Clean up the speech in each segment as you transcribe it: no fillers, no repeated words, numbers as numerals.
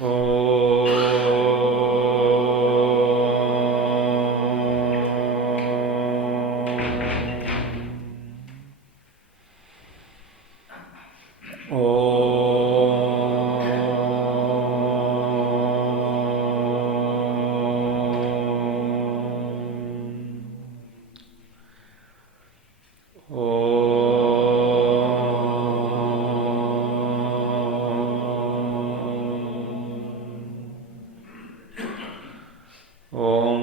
ओम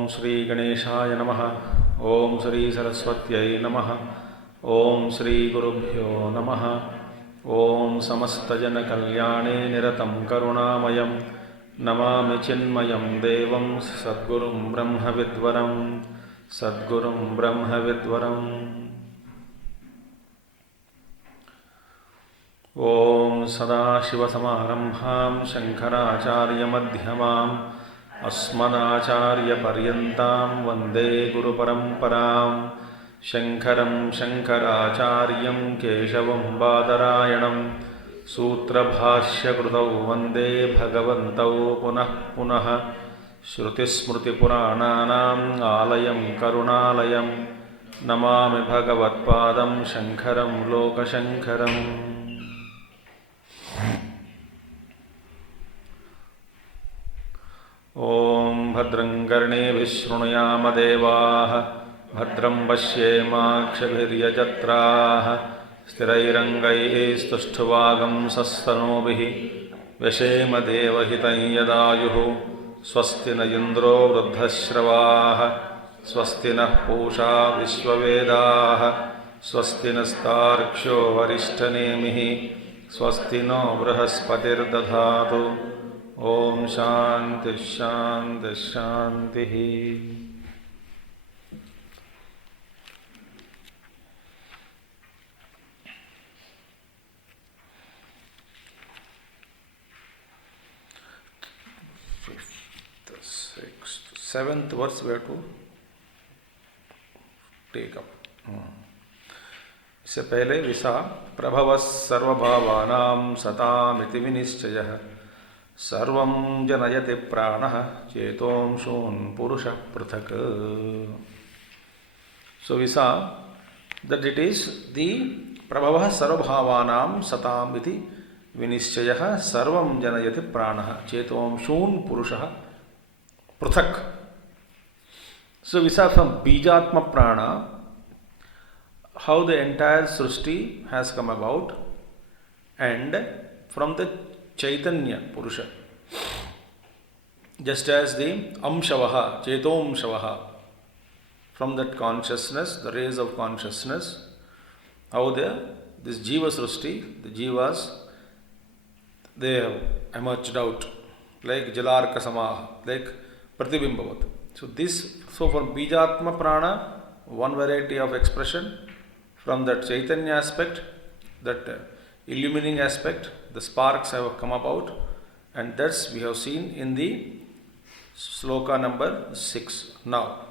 श्री गणेशाय नमः। ओम श्री सरस्वत्यै नमः। ओम श्री गुरुभ्यो नमः। ओम समस्तजनकल्याणे निरतं करुणामयं नमामि चिन्मयं देवं सद्गुरुं ब्रह्मविद्वरं सद्गुरुं ब्रह्मविद्वरम्। ओम सदाशिवसमारम्भां शङ्कराचार्यमध्यमाम् अस्मदाचार्यपर्यन्तां वन्दे गुरुपरम्परां। शङ्करं शङ्कराचार्यं केशवं बादरायणं सूत्रभाष्यकृतौ वन्दे भगवन्तौ पुनः पुनः। श्रुतिस्मृतिपुराणानाम् आलयं करुणालयं नमामि भगवत्पादं शङ्करं लोकशङ्करम्। ओम भद्रं कर्णेभिः शृणुयाम देवाः भद्रं पश्येमाक्षभिर्यजत्राः स्थिरैरङ्गैस्तुष्टुवागंसस्तनूभिः व्यशेम देवहितं यदायुः। स्वस्ति न इन्द्रो वृद्धश्रवाः स्वस्ति नः पूषा विश्ववेदाः स्वस्ति नस्तार्क्ष्यो वरिष्ठनेमिः स्वस्ति नो बृहस्पतिर्दधातु। ओम शांति शांति शांति। Seventh verse we have to take up. इससे पहले विसा प्रभवः सर्वभावानां सतामिति विनिश्चयः सर्वं जनयति प्राणः चेतोंशून् पुरुषः पृथक्. So we saw that it is the prabhavah sarvabhavanam satam iti vinishchayah sarvam janayati pranah chetomshun purushah pruthak. So we saw from Bijatma Prana how the entire Srishti has come about, and from the Chaitanya Purusha, just as the Amshavaha, Chetomshavaha, from that consciousness, the rays of consciousness, how this Jiva Srishti, the Jivas, they have emerged out like Jalarka Samaha, like Pratibimbavat. So from Bijatma Prana, one variety of expression, from that Chaitanya aspect, that illumining aspect, the sparks have come about, and that's we have seen in the sloka number 6. Now,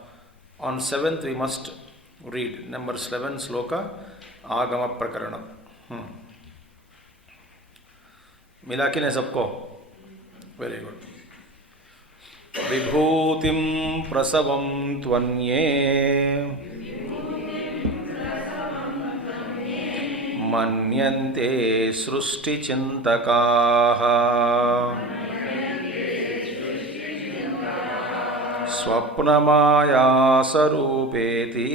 on 7th we must read number 7 sloka, Agama Prakarana. मिला कि नहीं सबको? Very good. विभूतिं प्रसवं त्वन्ये मन्यन्ते सृष्टिचिन्तकाः स्वप्नमायासरूपेति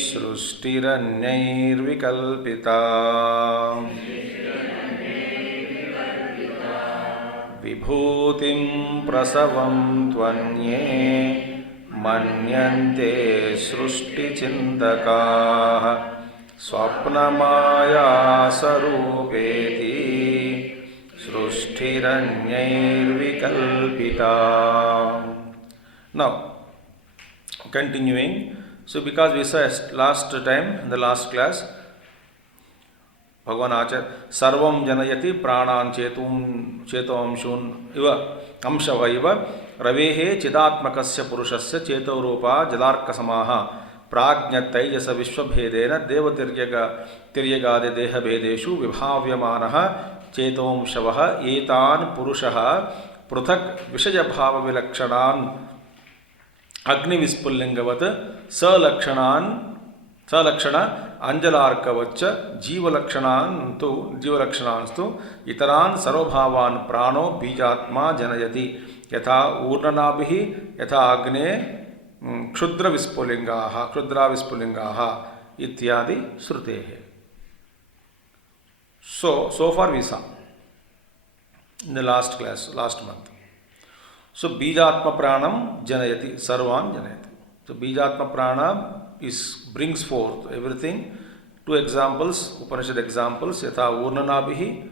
सृष्टिरन्यैर्विकल्पिता. विभूतिं प्रसवं त्वन्ये मन्यन्ते सृष्टिचिन्तकाः स्वप्नमायासरूपेति सृष्टिरन्यैर्विकल्पिता. Now, continuing. So because we saw last time, in the last class, Bhagavan Acharya sarvam janayati pranan chetomshun iva amshava iva ravehe chidatmakasya purushasya cheto rupa jalarka samaha प्राज्ञ तैजस विश्वभेदेन देवतिर्यग तिर्यगादि देहभेदेषु विभाव्यमानः चेतोंशवः एतान् पुरुषः पृथक् विषयभावविलक्षणान् अग्निविस्फुल्लिङ्गवत् सलक्षण अंजलार्कवच्च जीवलक्षणांस्तु इतरान् सर्वभावान् प्राणो बीजात्मा जनयति यथा ऊर्णनाभिः यथा अग्ने क्षुद्राविस्फुलिंगाः इत्यादि श्रुतेः. So far we saw in the last class, last month. So Bijatma Pranam Janayati, Sarvan Janayati. So Bijatma Prana brings forth everything. Two examples, Upanishad examples, Yatha Urnanabihi,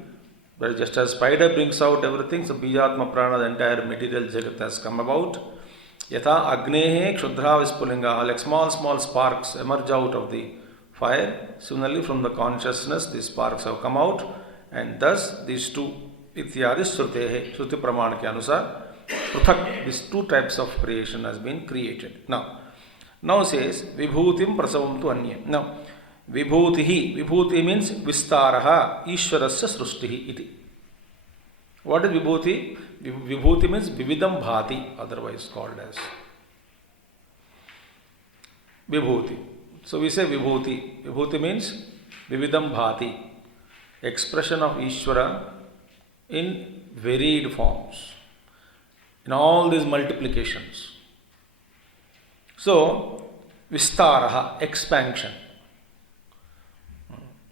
but just as spider brings out everything, so Bijatma Prana, the entire material Jagat has come about. Yatha Agnehe Kshudra Vispulinga, like small sparks emerge out of the fire. Similarly, from the consciousness, these sparks have come out, and thus these two Ityadi Srutehe, Shruti Pramana ke anusar, Pruthak, these two types of creation has been created. Now says Vibhutim Prasavam tu Anya. Now Vibhuti means Vistaraha Ishwarasya Srushtihi iti. What is Vibhuti? Vibhuti means Vividam Bhati, otherwise called as Vibhuti. So we say Vibhuti. Vibhuti means Vividam Bhati, expression of Ishvara in varied forms, in all these multiplications. So, Vistaraha, expansion.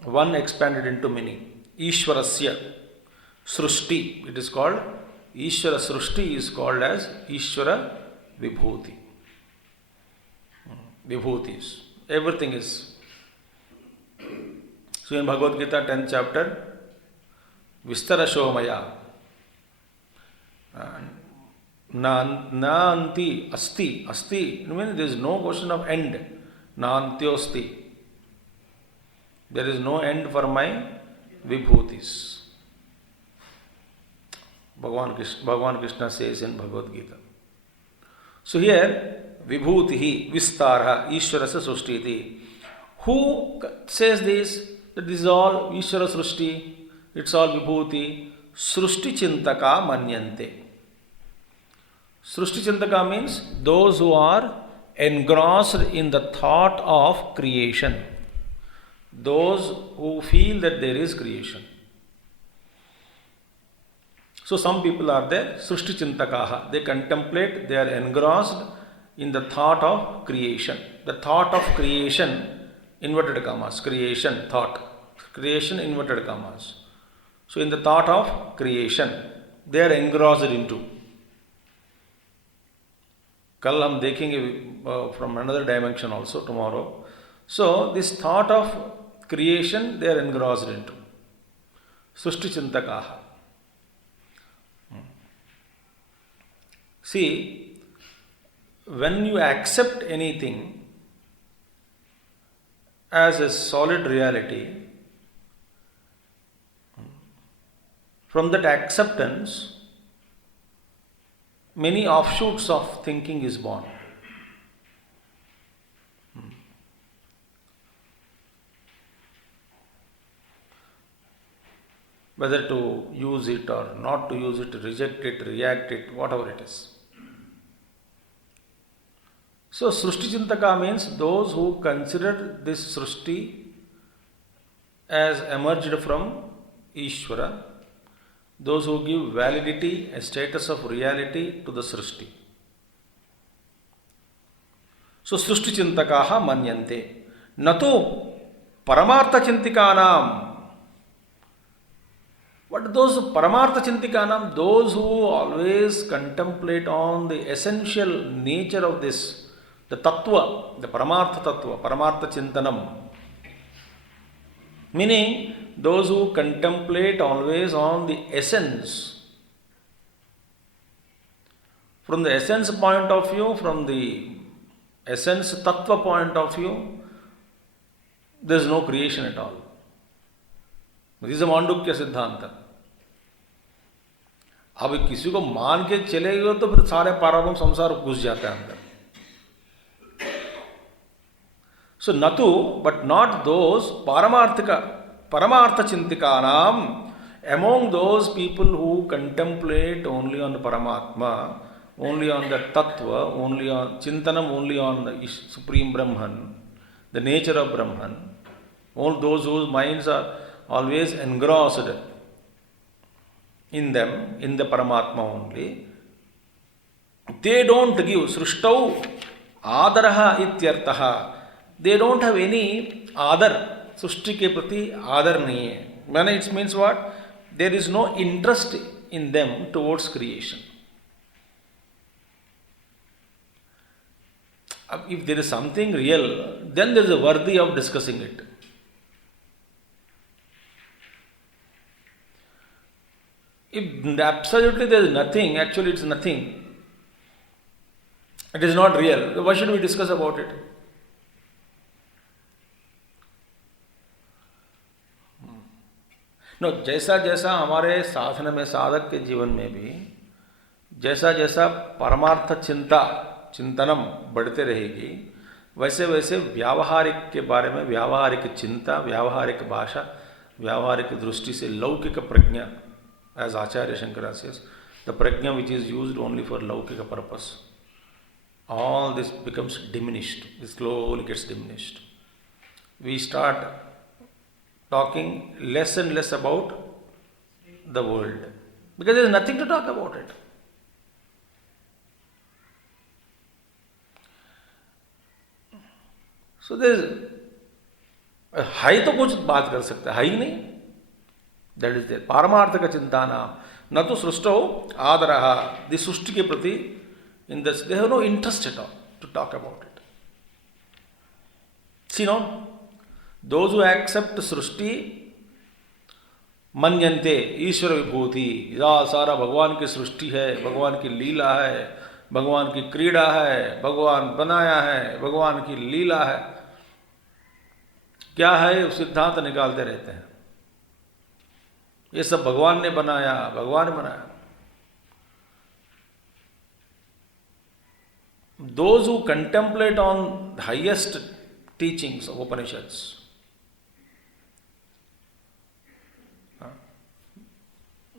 One expanded into many. Ishwarasya, Srushti, it is called. Ishvara Srushti is called as Ishvara Vibhuti. Vibhutis. Everything is. So in Bhagavad Gita 10th chapter, Vistarashomaya. Nanti asti. Asti means there is no question of end. Nantyosti. There is no end for my vibhutis. Bhagavan Krishna says in Bhagavad Gita. So here, vibhutihi, vistarha, ishwarasya srushtiti. Who says this? That this is all Ishvara Srushti, it's all vibhuti. Srushti chintaka manyante. Srushti chintaka means those who are engrossed in the thought of creation. Those who feel that there is creation. So some people are there, Srushti chintakaha. They contemplate, they are engrossed in the thought of creation. The thought of creation, inverted commas, creation, thought. Creation, inverted commas. So in the thought of creation, they are engrossed into. Kal hum dekhenge from another dimension also tomorrow. So this thought of creation, they are engrossed into. Srushti chintakaha. See, when you accept anything as a solid reality, from that acceptance, many offshoots of thinking is born. Whether to use it or not to use it, reject it, react it, whatever it is. So, Srushti Chintaka means those who consider this Srushti as emerged from Ishvara, those who give validity, a status of reality to the Srushti. So, Srushti Chintakaha manyante. Nato Paramartha Chintikanam. But those Paramartha Chintikanam, those who always contemplate on the essential nature of this, the Tattva, the Paramartha Tattva, Paramartha Chintanam. Meaning, those who contemplate always on the essence. From the essence point of view, from the essence Tattva point of view, there is no creation at all. This is a Mandukya Siddhanta. अब किसी को मान के चलेगा तो फिर सारे प्रारब्ध संसार घुस जाता है अंदर. So natu, but not those paramartha chintikanam, among those people who contemplate only on the Paramatma, only on the Tattva, only on Chintanam, only on the Supreme Brahman, the nature of Brahman, all those whose minds are always engrossed in them, in the Paramatma only, they don't give Srishtau Adaraha Ityartaha. They don't have any Adar. Srishti ke prati Adar nahi hai. When it means what? There is no interest in them towards creation. If there is something real, then there is a worthy of discussing it. If absolutely there is nothing, actually it's nothing, it is not real, why should we discuss about it? No जैसा जैसा हमारे साधन में, साधक के जीवन में भी जैसा जैसा परमार्थ चिंतनम बढ़ते रहेगी, वैसे वैसे व्यावहारिक के बारे में, व्यावहारिक चिंता, व्यावहारिक भाषा, व्यावहारिक दृष्टि से लौकिक प्रज्ञा, as Acharya Shankara says, the prajna which is used only for laukik purpose, all this becomes diminished. It slowly gets diminished. We start talking less and less about the world because there is nothing to talk about it. So there is है तो कुछ बात कर सकते है ही नहीं. That is there. पारमार्थक चिंताना न तो सृष्टो आदरः, the सृष्टि के प्रति in this they have no interest at all to talk about it. See, no, those who accept सृष्टि मन्यन्ते ईश्वर विभूति, सारा भगवान की सृष्टि है, भगवान की लीला है, भगवान की क्रीड़ा है, भगवान बनाया है, भगवान की लीला है, क्या है सिद्धांत निकालते रहते हैं. ये सब भगवान ने बनाया, भगवान ने बनाया. Those who contemplate on the highest teachings of Upanishads,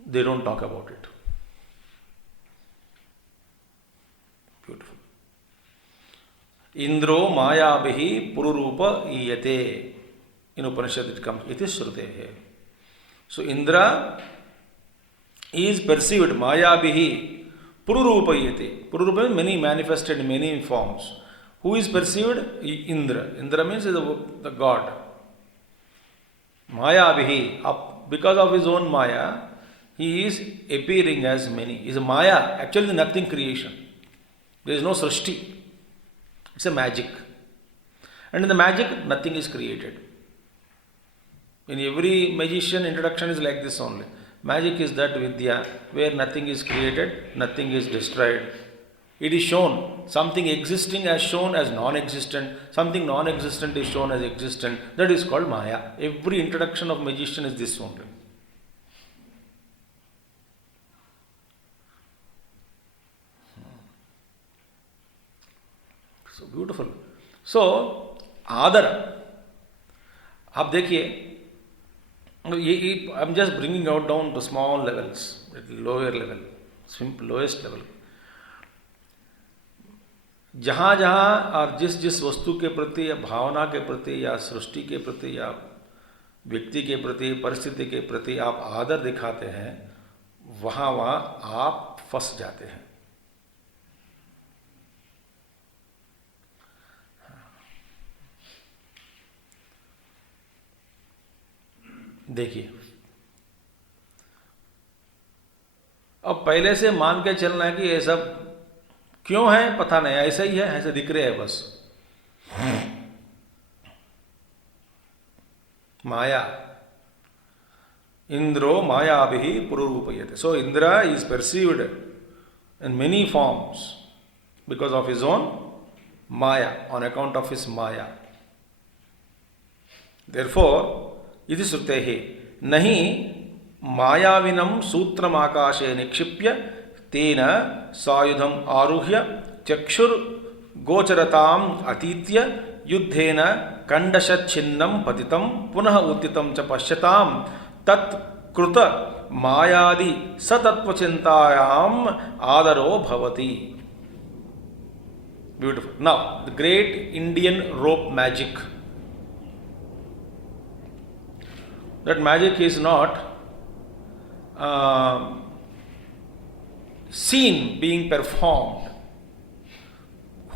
they don't talk about it. Beautiful. Indro Mayabhihi Pururupa Iyate. In Upanishad it comes, it is Shrutehe. So Indra is perceived, Mayabhihi Pururupayate. Pururupa means many, manifested in many forms. Who is perceived? Indra. Indra means the god. Mayabhihi. Because of his own Maya, he is appearing as many. He is a Maya. Actually nothing creation. There is no Srishti. It's a magic. And in the magic, nothing is created. In every magician, introduction is like this only. Magic is that Vidya where nothing is created, nothing is destroyed. It is shown. Something existing as shown as non-existent. Something non-existent is shown as existent. That is called Maya. Every introduction of magician is this only. So beautiful. So, Adar. आप देखिए, I'm just bringing out down to small levels, at lower level, simple lowest level. जहाँ जहाँ और जिस जिस वस्तु के प्रति या भावना के प्रति या सृष्टि के प्रति या व्यक्ति के प्रति, परिस्थिति के प्रति आप आदर दिखाते हैं, वहाँ वहाँ आप फंस जाते हैं. देखिए, अब पहले से मान के चलना है कि ये सब क्यों है पता नहीं, ऐसा ही है, ऐसे दिख रहे हैं बस. माया. इंद्रो मायाभिः पुरुरूपयते. So Indra is perceived in many forms because of his own Maya, on account of his Maya. Therefore, इति श्रुतेः नहि मायाविनं सूत्रमाकाशे निक्षिप्य तेन सायुधम् आरुह्य चक्षुर्गोचरताम् अतीत्य युद्धेन कंडशच्छिन्नं पतितं पुनः उत्थितं च पश्यतां तत्कृत मायादि सतत्वचिंतायाम आदरो भवति. Beautiful. Now, the great Indian rope magic. That magic is not seen being performed.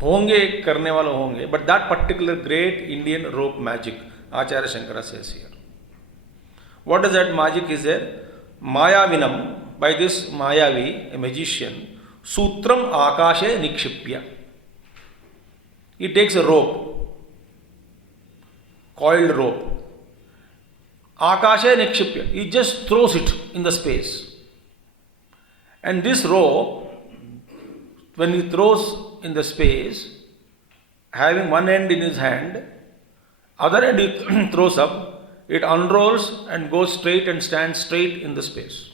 होंगे करने वाले होंगे, but that particular great Indian rope magic, Acharya Shankara says here. What is that magic is there? Mayavinam, by this Mayavi, a magician, Sutram Akashe Nikshipya. He takes a rope, coiled rope, Akashe Nikshipya. He just throws it in the space. And this rope, when he throws in the space, having one end in his hand, other end he throws up, it unrolls and goes straight and stands straight in the space.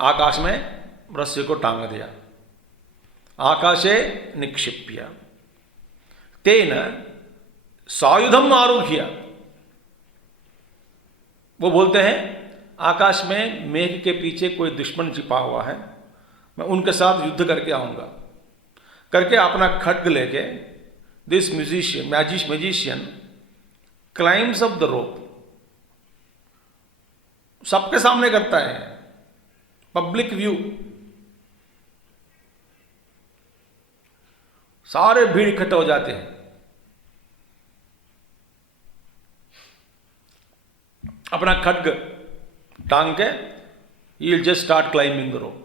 आकाश में रस्सी को टांग दिया. आकाशे निक्षिप्य तेन सायुधम आरुह्य. वो बोलते हैं आकाश में मेघ के पीछे कोई दुश्मन छिपा हुआ है, मैं उनके साथ युद्ध करके आऊंगा. करके अपना खड्ग लेके this magician climbs up the rope. सबके सामने करता है, पब्लिक व्यू. सारे भीड़ इकट्ठे हो जाते हैं. अपना खड्ग टांग के he will just start climbing the rope.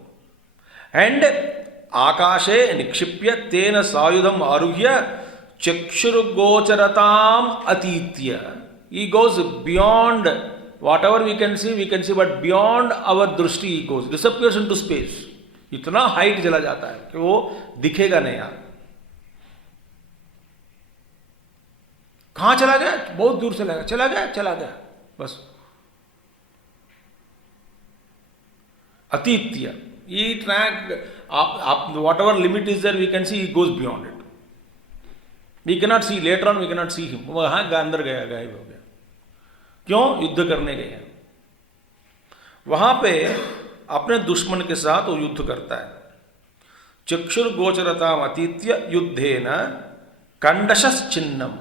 And आकाशे निक्षिप्य तेन सायुधम आरुह्य चक्षुर्गोचरताम अतीत्य. He goes beyond whatever we can see, but beyond our दृष्टि he goes, disappears into space. इतना हाइट चला जाता है कि वो दिखेगा नहीं. यार कहां चला गया? बहुत दूर चला गया बस. अतीत्य. He track whatever limit is there we can see, he goes beyond it. We cannot see, later on we cannot see him. वहां अंदर गया, गायब हो गया. क्यों? युद्ध करने गए. वहां पे अपने दुश्मन के साथ वो युद्ध करता है. चक्षुर गोचरताम अतीत्य युद्धेन कंडशश्चिन्नम.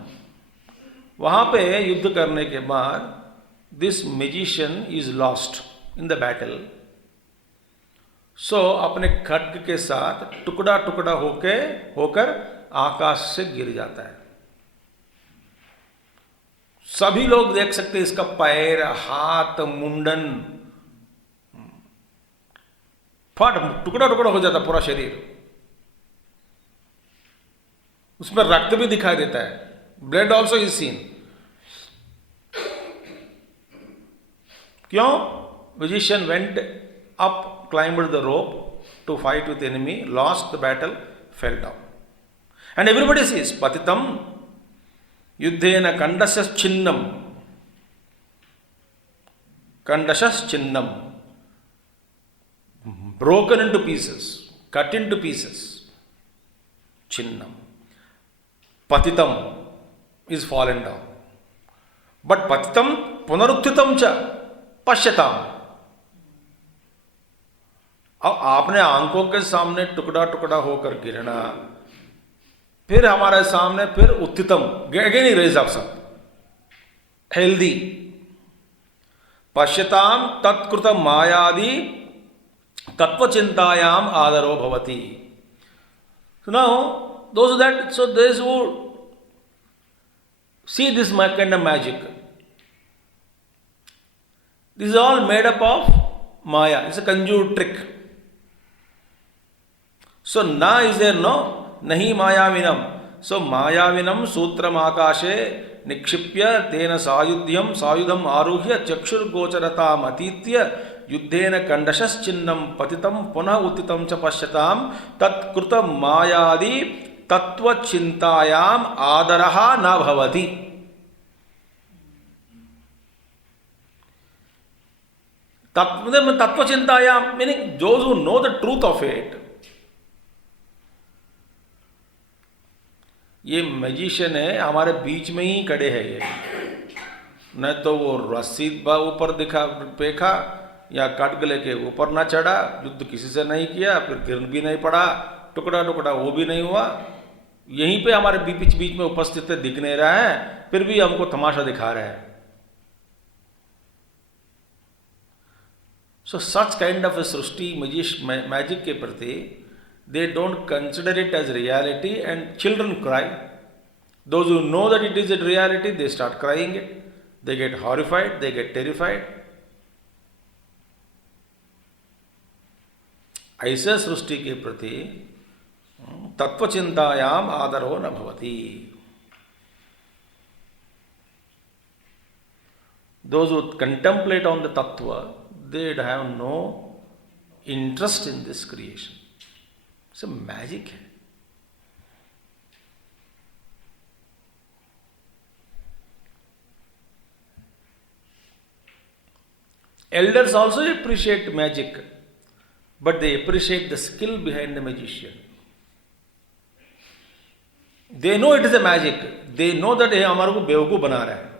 वहां पे युद्ध करने के बाद this magician is lost in the battle. So अपने खड्ग के साथ टुकड़ा टुकड़ा होकर आकाश से गिर जाता है. सभी लोग देख सकते हैं इसका पैर, हाथ, मुंडन फट टुकड़ा टुकड़ा हो जाता पूरा शरीर. उसमें रक्त भी दिखाई देता है. Blood also is seen. क्यों? Magician went up, climbed the rope to fight with enemy, lost the battle, fell down. And everybody sees patitam yuddhena kandasyaschhinnam. Kandasyaschhinnam, broken into pieces, cut into pieces. Chinnam. Patitam is fallen down. But patitam punarutthitam cha pashyatam. अब आपने आंखों के सामने टुकड़ा टुकड़ा होकर गिरना, फिर हमारे सामने फिर उत्थितम, again he raise up, healthy. पश्यताम तत्कृत मायादि तत्वचिंतायाम आदरो भवति. So now those who see this kind of magic, this is all made up of Maya. It's a conjured trick. So na is there? No, nahi Mayavinam. So Mayavinam sutram akashe nikshipya tena sayudham aruhya chakshur gocharatam atitya yuddhena kandashaschinnam patitam punah uttitam cha pashyatam tat kruta mayadi tattva chintayam adaraha na bhavati. Tattva chintayam, meaning those who know the truth of it, ये magician है हमारे बीच में ही खड़े हैं ये, न तो वो रस्सी ऊपर दिखा फेंका या कट गले के ऊपर ना चढ़ा, युद्ध किसी से नहीं किया, फिर गिर भी नहीं पड़ा, टुकड़ा टुकड़ा वो भी नहीं हुआ, यहीं पे हमारे बीच बीच में उपस्थित है, दिख नहीं रहा है, फिर भी हमको तमाशा दिखा रहा है। So such kind of a srishti magic के प्रति they don't consider it as reality, and children cry. Those who know that it is a reality, they start crying it, they get horrified, they get terrified. ऐसे सृष्टि के प्रति तत्वचिंतायाम आदरो न भवति। Those who contemplate on the tattva, they have no interest in this creation. सब magic है। Elders also appreciate magic, but they appreciate the skill behind the magician. They know it is a magic. They know that ये हमारे को बेवकूफ बना रहा है,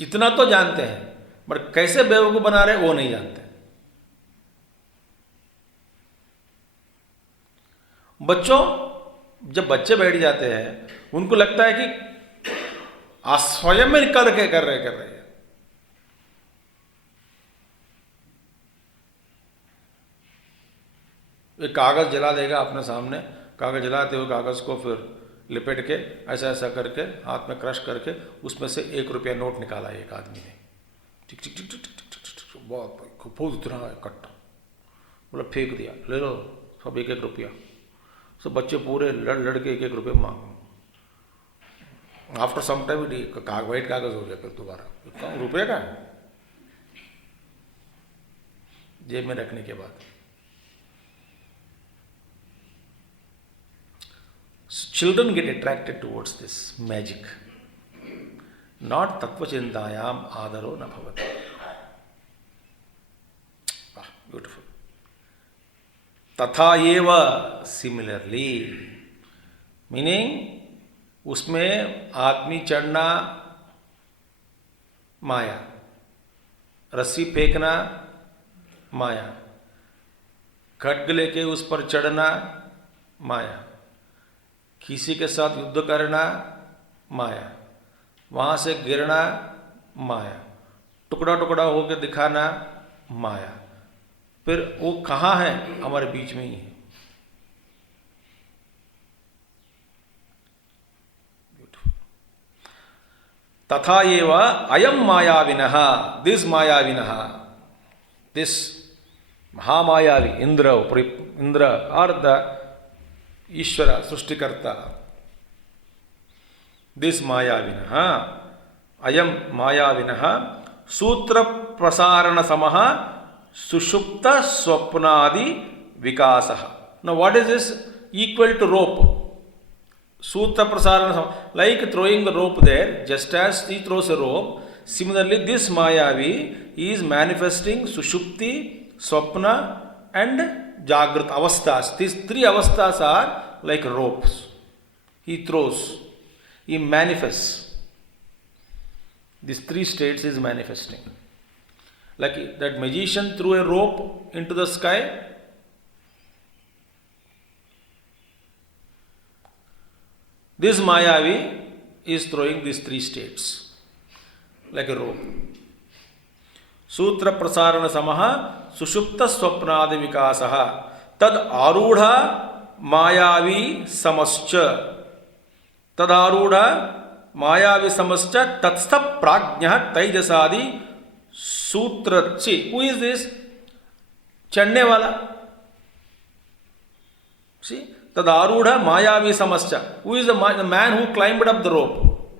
इतना तो जानते हैं, बट कैसे बेवकूफ बना रहे वो नहीं जानते। बच्चों, जब बच्चे बैठ जाते हैं उनको लगता है कि स्वयं में निकल के कर रहे हैं। एक कागज जला देगा अपने सामने, कागज जलाते हुए कागज को फिर लिपेट के ऐसा ऐसा करके हाथ में क्रश करके उसमें से 1 रुपया नोट निकाला एक आदमी ने, टिक टिक टिक टिक टिक टिक, बहुत इतना इकट्ठा, बोला फेंक दिया, ले लो सब 1-1 रुपया। सब बच्चे पूरे लड़ के 1-1 रुपये मांग। आफ्टर सम टाइम वाइट कागज हो गया, फिर दोबारा इतना रुपये का है जेब में रखने के बाद। Children get attracted towards this magic, not tattva-chintayam adaro na bhavati. Beautiful. तथा एव, सिमिलरली, मीनिंग उसमें आदमी चढ़ना माया, रस्सी फेंकना माया, खड्ग लेके उस पर चढ़ना माया, किसी के साथ युद्ध करना माया, वहां से गिरना माया, टुकड़ा टुकड़ा होकर दिखाना माया, फिर वो कहाँ है? हमारे बीच में ही है। तथा एव अयम मायाविनः, दिस मायाविनः, दिस महामायावी इंद्र और द ईश्वर सृष्टिकर्ता, दिस मायाविनः, अयम मायाविनः सूत्र प्रसारण समः सुषुप्त स्वप्नादि विकासः। Now what is this? Equal to rope. Sutra prasarana, like throwing the rope there, just as he throws a rope, similarly this Mayavi is manifesting Sushupti, Swapna and Jagrat avasthas. These 3 avasthas are like ropes. He throws, he manifests. These 3 states is manifesting. Like that magician threw a rope into the sky. This Mayavi is throwing these 3 states like a rope. Sutra prasarana samaha sushupta swapnadi vikasaha tad arudha Mayavi samascha, tad arudha Mayavi samascha tatstha prajna taijasadi Sutrachi. Who is this? चढ़ने वाला. See? Tadarudha Mayavi Samascha. Who is the man who climbed up the rope?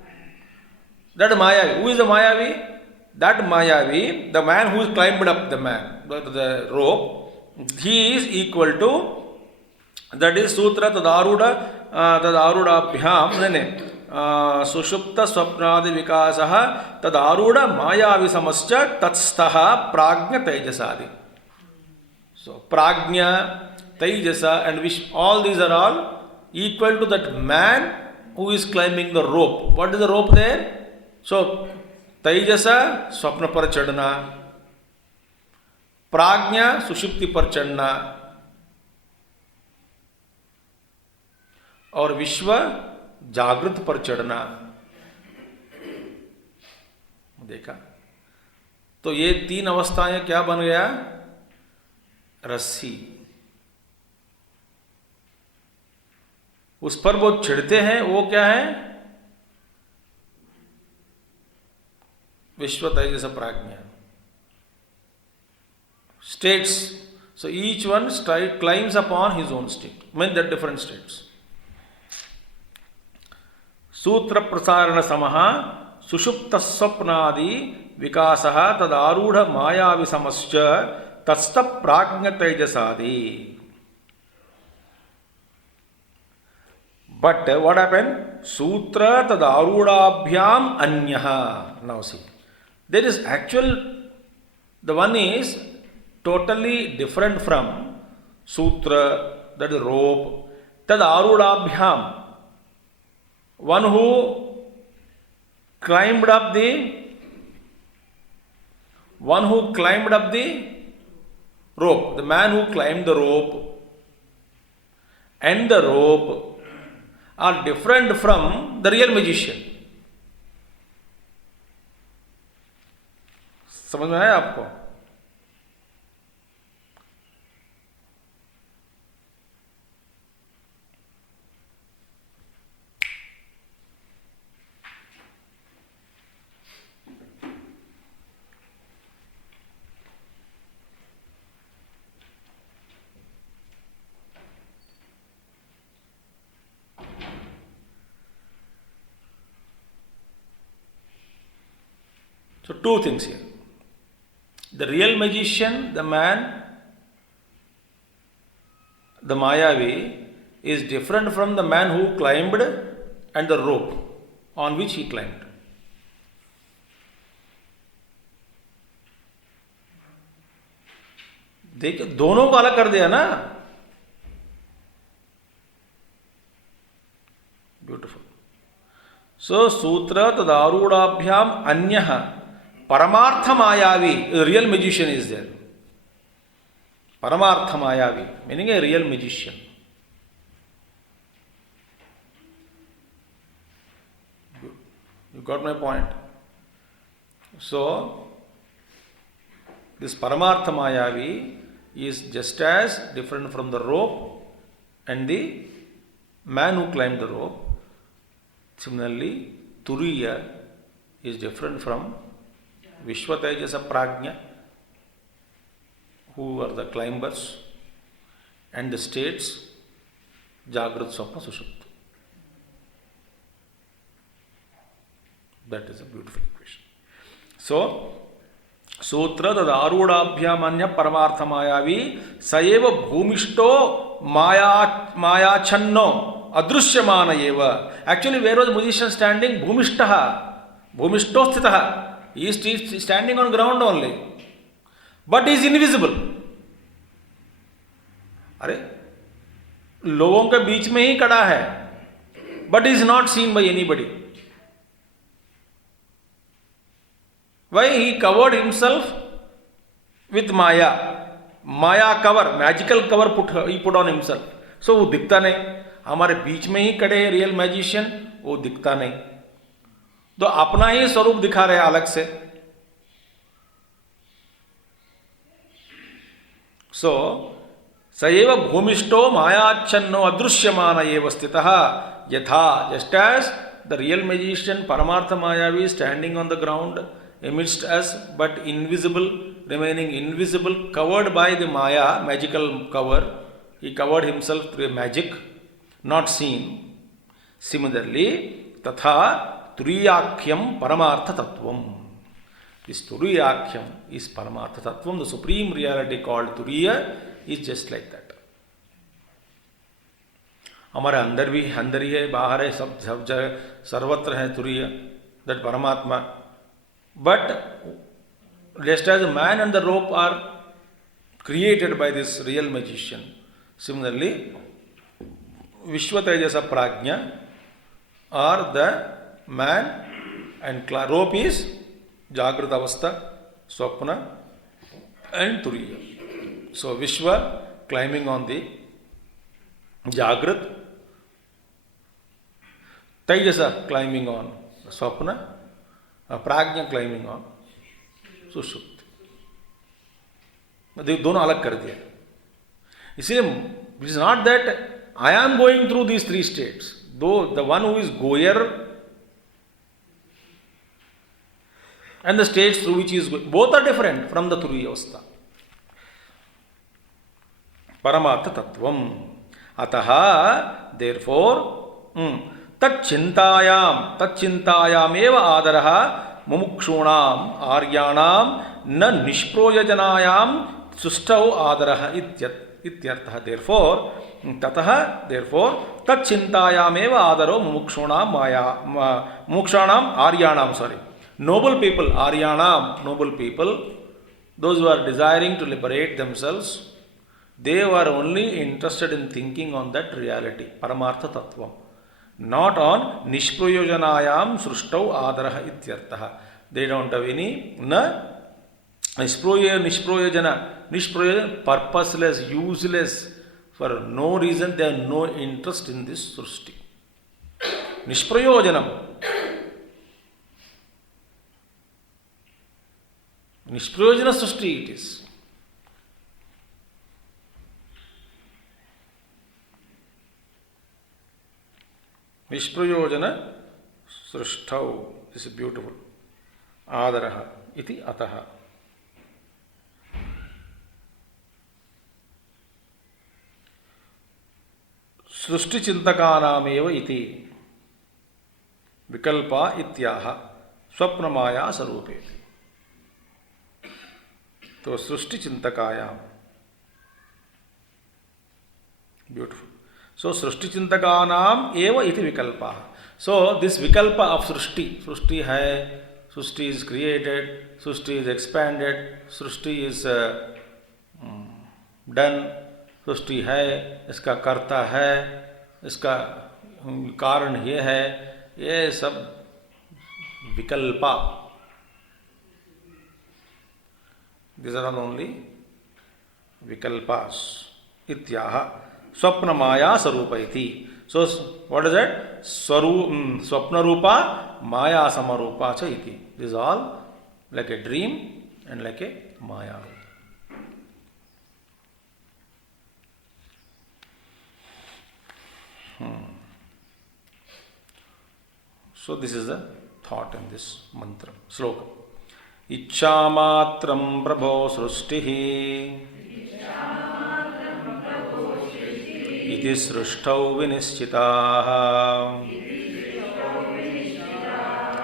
That Mayavi. Who is the Mayavi? That Mayavi, the man who climbed up the rope, he is equal to, that is Sutra Tadarudha Abhyam. सुषुप्त स्वप्नादि विकासः तदारूढ़ मायावि समश्च तत्स्थः प्राज्ञ तेजसादि. So prajna, tejas and which all these are all equal to that man who is climbing the rope. What is the rope there? So, Taijasa, Swapna par chadna, Prajna, Sushupti par chadna, और विश्व जागृत पर चढ़ना. देखा तो ये तीन अवस्थाएं क्या बन गया? रस्सी. उस पर वो चढ़ते हैं, वो क्या है? विश्व तेजस प्राज्ञा. States. So each one climbs upon his own state. I mean, they're different states. सूत्र प्रसारण समः सुषुप्त स्वप्नादि विकासः तदारूढ़ माया विसमश्च तस्त प्राज्ञ तेजसादि. But what happened? Sutra tadarudabhyam anyah. Now see, there is the one is totally different from sutra, that is rope. Tadarudabhyam, one who climbed up the rope, the man who climbed the rope and the rope are different from the real magician. समझ में आया आपको? So two things here. The real magician, the man, the Mayavi, is different from the man who climbed and the rope on which he climbed. देखिए दोनों को अलग कर दिया ना. ब्यूटिफुल. सो सूत्र तदारूढ़ाभ्याम अन्यः Paramartha Mayavi, a real magician is there. Paramartha Mayavi, meaning a real magician. You got my point? So, this Paramartha Mayavi is just as different from the rope and the man who climbed the rope. Similarly, Turiya is different from Vishwa Tejasa Prajna, who are the climbers, and the states Jagrat, Swapna, Sushupta. That is a beautiful equation. So, Sutra tadarudabhyamanya paramartha mayavi sayeva bhumishto mayachanno adrushyamana eva. Actually, where was the musician standing? Bhumishto sthitaha. He is standing on ground only, but he is invisible. अरे लोगों के बीच में ही खड़ा है, but he is not seen by anybody. Why? He covered himself with Maya cover, magical cover he put on himself. So वो दिखता नहीं. हमारे बीच में ही खड़े हैं रियल मैजिशियन, वो दिखता नहीं. तो अपना ही स्वरूप दिखा रहे अलग से. सो सएव भूमिष्ठो मायाच्छन्नो अदृश्यमान एव स्थितः यथा, just as the real magician परमार्थ मायावी standing on the ground amidst us but invisible, remaining invisible, covered by the Maya, magical cover. He covered himself through a magic, not seen. Similarly, Tatha Turiyakhyam Paramartha Tattvam. This Turiyakhyam is Paramartha Tattvam. The supreme reality called Turiya is just like that. हमारे अंदर भी अंदर ही है, बाहर है, सब सब जगह सर्वत्र है तुरीय, दैट परमात्मा. But just as the man and the rope are created by this real magician, similarly Vishwa Tejasa Prajna are the man, and rope is Jagrata Avastha, Swapna and Turiya. So Vishwa climbing on the Jagrat, Tejasa climbing on Swapna, Prajna climbing on Sushupti. दोनों अलग कर दिया. इसलिए it is not that I am going through these three states. Though the one who is goer and the states through which he is going, both are different from the Turiya Avastha. Paramartha Tattvam. Ataha, therefore, तच्चिंतायाम एव आदरः मुमुक्षूणाम आर्याणाम न निष्प्रयोजनायाम सुष्ठौ आदरः इत्यर्थः. therefore तच्चिंतायाम एव आदरो मुमुक्षूणाम मुमुक्षाणाम आर्याणाम, noble people, aryanam, noble people, those who are desiring to liberate themselves, they were only interested in thinking on that reality, paramartha tattvam, not on nishprayojanayam srushtau adarah ityartah. They don't have any nishprayojana, purposeless, useless, for no reason, they have no interest in this srushti. Nishprayojanam. Nishprayojana srushti it is. Nishprayojana srushtau. This is beautiful. Adaraha iti ataha. सृष्टि चिंतकानामेव इति विकल्पा इत्याह स्वप्न माया स्वरूपे. तो सृष्टि चिंतकायाम, beautiful. सो सृष्टि चिंतकानाम एव इति विकल्पा. So this विकल्प of srishti, सृष्टि है, srishti is created, srishti is expanded, srishti is done, सृष्टि है, इसका कर्ता है, इसका कारण ये है, ये सब विकल्पा. These are all only vikalpas. Ityaha swapna maya sarupa iti. So what is that? Swapna rupa maya samarupa cha iti. This is all like a dream and like a maya. So this is the thought in this mantra, sloka. इच्छामात्रं प्रभो सृष्टिः इति सृष्टौ विनिश्चिताः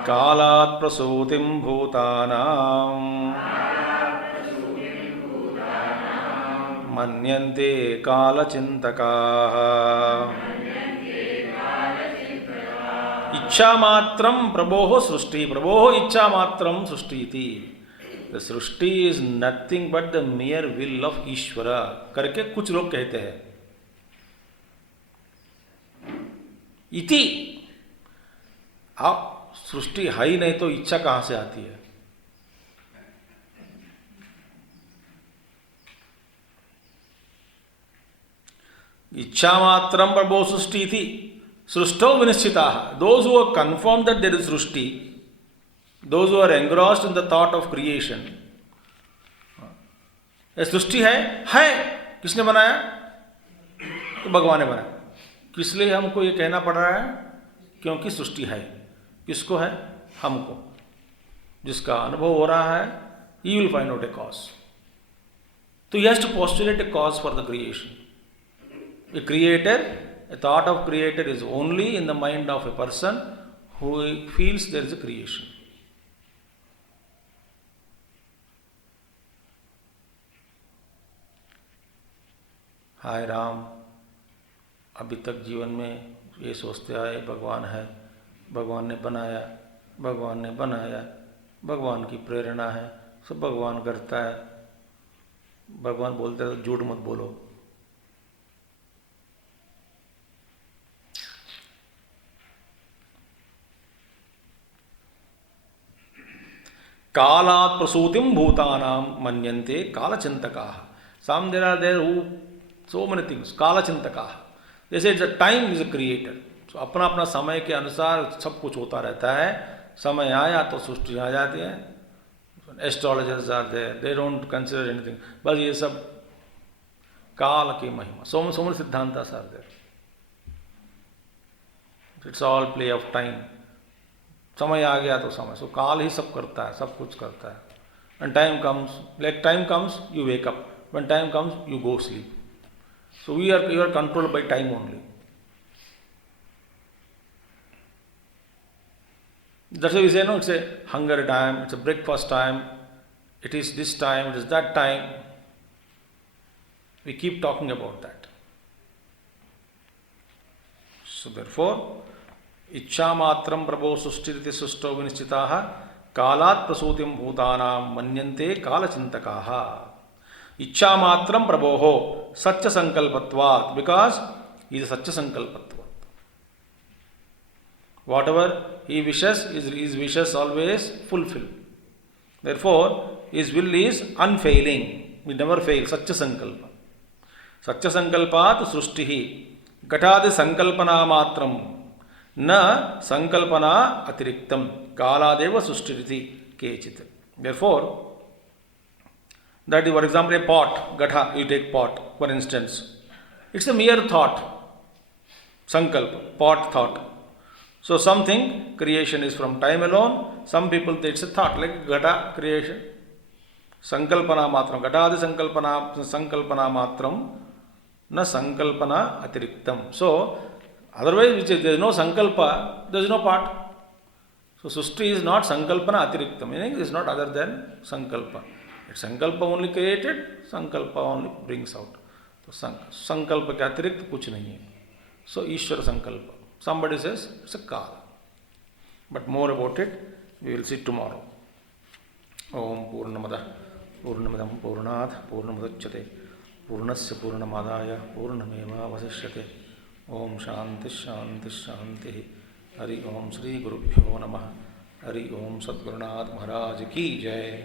कालात् प्रसूतिं भूतानां मन्यन्ते कालचिन्तकाः. इच्छा मात्रम प्रभोः सृष्टि, प्रभोः इच्छा मात्रम सृष्टि इति. The srishti is nothing but the mere will of Ishwar करके कुछ लोग कहते हैं. इति, आप सृष्टि है ही नहीं तो इच्छा कहां से आती है? इच्छा मात्रम प्रभो सृष्टि इति सृष्टौ विनिश्चिताः. Those who are confirmed that there is Srishti, those who are engrossed in the thought of creation, ये सृष्टि है. किसने बनाया? तो भगवान ने बनाया. किस लिए हमको ये कहना पड़ रहा है? क्योंकि सृष्टि है. किसको है? हमको. जिसका अनुभव हो रहा है, he will find out a cause. तो he has to postulate a cause for the creation. A creator, a thought of creator is only in the mind of a person who feels there is a creation. हाय राम, अभी तक जीवन में ये सोचते आए भगवान है, भगवान ने बनाया, भगवान ने बनाया, भगवान की प्रेरणा है, सब भगवान करता है. भगवान बोलते हैं झूठ मत बोलो. कालात् प्रसूतिम भूतानां मन्यन्ते कालचिंतकाः. Some there are there who so many things कालचिंतकाः. They say the time is a creator. So अपना अपना समय के अनुसार सब कुछ होता रहता है. समय आया तो सृष्टि आ जाती है. Astrologers are there, they don't consider anything. बस ये सब काल की महिमा. So many सिद्धांतास are there. It's all play of time. समय आ गया तो समय. So काल ही सब करता है, सब कुछ करता है. When time comes, like time comes, you wake up. When time comes, you go sleep. So you are controlled by time only. That's why we say, no, it's a hunger time, it's a breakfast time, it is this time, it is that time. We keep talking about that. So therefore, इच्छा मात्रम प्रभो सुष्टिरिति सुष्टो विनिश्चिताः कालात् प्रसूतिम भूतानां मन्यन्ते कालचिंतकाः. इच्छा मात्रम प्रभोः सच्च संकल्पत्वात्, because he is सच्च संकल्पत्वात्. Whatever he wishes, his wishes always fulfill. Therefore, his will is unfailing. He never fails. Saccha sankalpa. Saccha sankalpat srushtihi. Gatadi sankalpana matram. Na sankalpana atiriktam. Kaladeva sustiriti kechit. Therefore, that is, for example, a pot, gatha, you take pot, for instance. It's a mere thought. Sankalpa, pot thought. So something, creation is from time alone. Some people think it's a thought, like gata creation. Sankalpana matram. Gatadi sankalpana matram. Na sankalpana atiriktam. So, otherwise, there is no sankalpa, there is no part. So, Sushti is not sankalpana atiriktam. Meaning, it is not other than sankalpa. It's sankalpa only created, sankalpa only brings out. So, sankalpa ke atirikt kuch nahi hai. So, Ishvara sankalpa. Somebody says it's a kala. But more about it, we will see tomorrow. Om Purnamada Purnamadam Purnat Purnamudachyate Purnasya Purnamadaya Purnameva Vasishyate. Om Shanti Shanti Shanti. Hari Om Sri Gurubhyo Namah. Hari Om Sadgurunath Maharaj Ki Jai.